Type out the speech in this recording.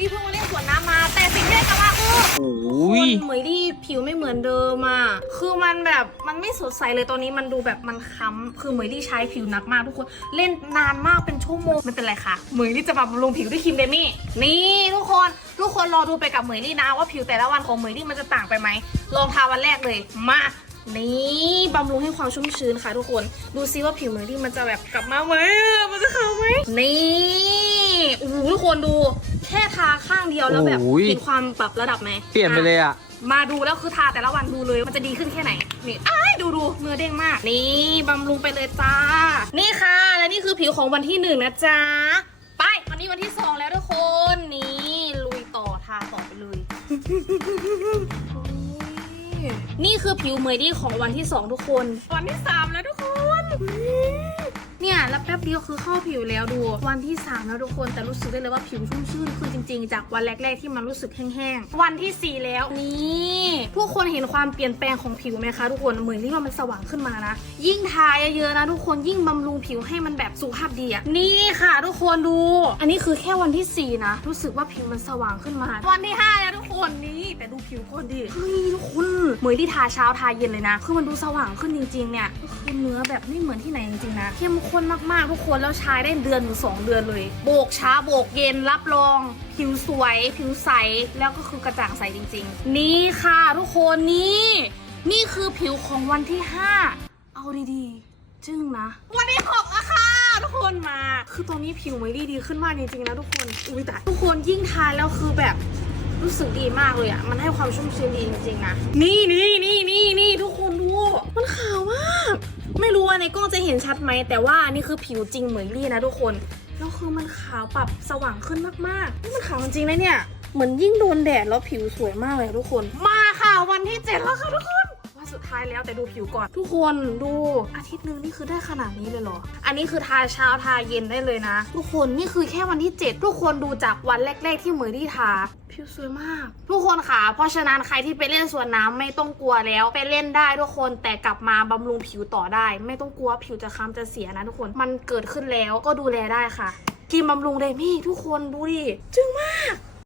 ลี่เพิ่งมาเล่นสวนน้ำมา แต่สิ่งที่ได้กลับมาคือโอ้ยคนเหมยลี่ผิวไม่เหมือนเดิมอะคือมันแบบมันไม่สดใสเลยตอนนี้มันดูแบบมันค้ำคือเหมยลี่ใช้ผิวหนักมากทุกคนเล่นนานมากเป็นชั่วโมงไม่เป็นไรค่ะเหมยลี่จะมาบำรุงผิวด้วยครีมเดมี่นี่ทุกคนทุกคนรอดูไปกับเหมยลี่นะว่าผิวแต่ละวันของเหมยลี่มันจะต่างไปไหมลองทาวันแรกเลยมานี่บำรุงให้ความชุ่มชื้นค่ะทุกคน ดูซิว่าผิวเหมยลี่มันจะแบบกลับมาไหมเออมันจะขาวไหมนี่โอ้โห ทุกคนดูแค่ทาข้างเดียวแล้วแบบโอ้ย เห็นความปรับระดับไหมเปลี่ยนไปเลยอะ มาดูแล้วคือทาแต่ละวันดูเลยมันจะดีขึ้นแค่ไหนนี่อ้ายดูดูเนื้อเด้งมาก นี่บำรุงไปเลยจ้า นี่ค่ะ และนี่คือผิวของวันที่หนึ่งนะจ๊ะ ไปวันนี้วันที่สองแล้วทุกคนนี่ลุยต่อทาต่อไปเลยโอ้ยนี่คือผิวเมยดี้ของวันที่สองทุกคน วันที่สามแล้วทุกคน เนี่ยแล้วแป๊บเดียวคือเข้าผิวแล้วดู วันที่ 3 แล้วทุกคนแต่รู้สึกได้เลยว่าผิวชุ่มชื่นขึ้นจริงๆ จากวันแรกๆที่มันรู้สึกแห้งๆ วันที่ 4 แล้วนี่ทุกคนเห็นความเปลี่ยนแปลงของผิวไหมคะทุกคนเหมือนที่ว่ามันสว่างขึ้นมานะ ยิ่งทาเยอะๆนะทุกคนยิ่งบำรุงผิวให้มันแบบสุขภาพดีอะนี่ค่ะ ทุกคนดู อันนี้คือแค่วันที่ 4 นะ รู้สึกว่าผิวมันสว่างขึ้นมา วันที่5แล้วทุกคนนี่แต่ดูผิวคนดิเฮ้ยทุกคนเหมือนที่ทาเช้าทาเย็นเลยนะ คือมันดูสว่างขึ้นจริงๆเนี่ยก็คือเนื้อแบบไม่เหมือนที่ไหนจริงๆนะเข้มข้นมากๆ ทุกคนแล้วใช้ได้เดือนถึงสองเดือนเลย โบกช้าโบกเย็นรับรอง ผิวสวย ผิวใส แล้วก็คือกระจ่างใสจริง ๆ นี่ค่ะทุกคนนี่ นี่คือผิวของวันที่ 5 เอาดีๆ จึ้งนะ วันที่หกแล้วค่ะทุกคนมา คือตอนนี้ผิวไม่ด้ดีขึ้นมากจริงๆนะทุกคนอุ้ยแต่ทุกคนยิ่งทานแล้วคือแบบรู้สึกดีมากเลยอะมันให้ความชุ่มชื้นดีจริงๆนะ นี่นี่นี่นี่นี่ทุกคนดู มันขาว ไม่รู้ว่าในกล้องจะเห็นชัดไหม แต่ว่านี่คือผิวจริงเหมือนลี่นะทุกคนแล้วคือมันขาวปรับสว่างขึ้นมากๆนี่มันขาวจริงๆนะเนี่ย เหมือนยิ่งโดนแดดแล้วผิวสวยมากเลยอะทุกคน มาค่ะวันที่เจ็ดแล้วค่ะทุกคนวันสุด ท้ายแล้วแต่ดูผิวก่อน ทุกคนดูอาทิตย์หนึงนี่คือได้ขนาดนี้เลยเหรอ อันนี้คือทาเช้าทาเย็นได้เลยนะ ทุกคนนี่คือแค่วันที่ 7 ทุกคนดูจากวันแรก ๆ ที่เหมยที่ทาผิวสวยมาก ทุกคนค่ะ เพราะฉะนั้นใครที่ไปเล่นสวนน้ำไม่ต้องกลัวแล้ว ไปเล่นได้ทุกคนแต่กลับมาบำรุงผิวต่อได้ ไม่ต้องกลัวผิวจะคล้ำจะเสียนะทุกคนมันเกิดขึ้นแล้วก็ดูแลได้ค่ะครีมบำรุงเดมี่ทุกคนดูดิจึ้งมาก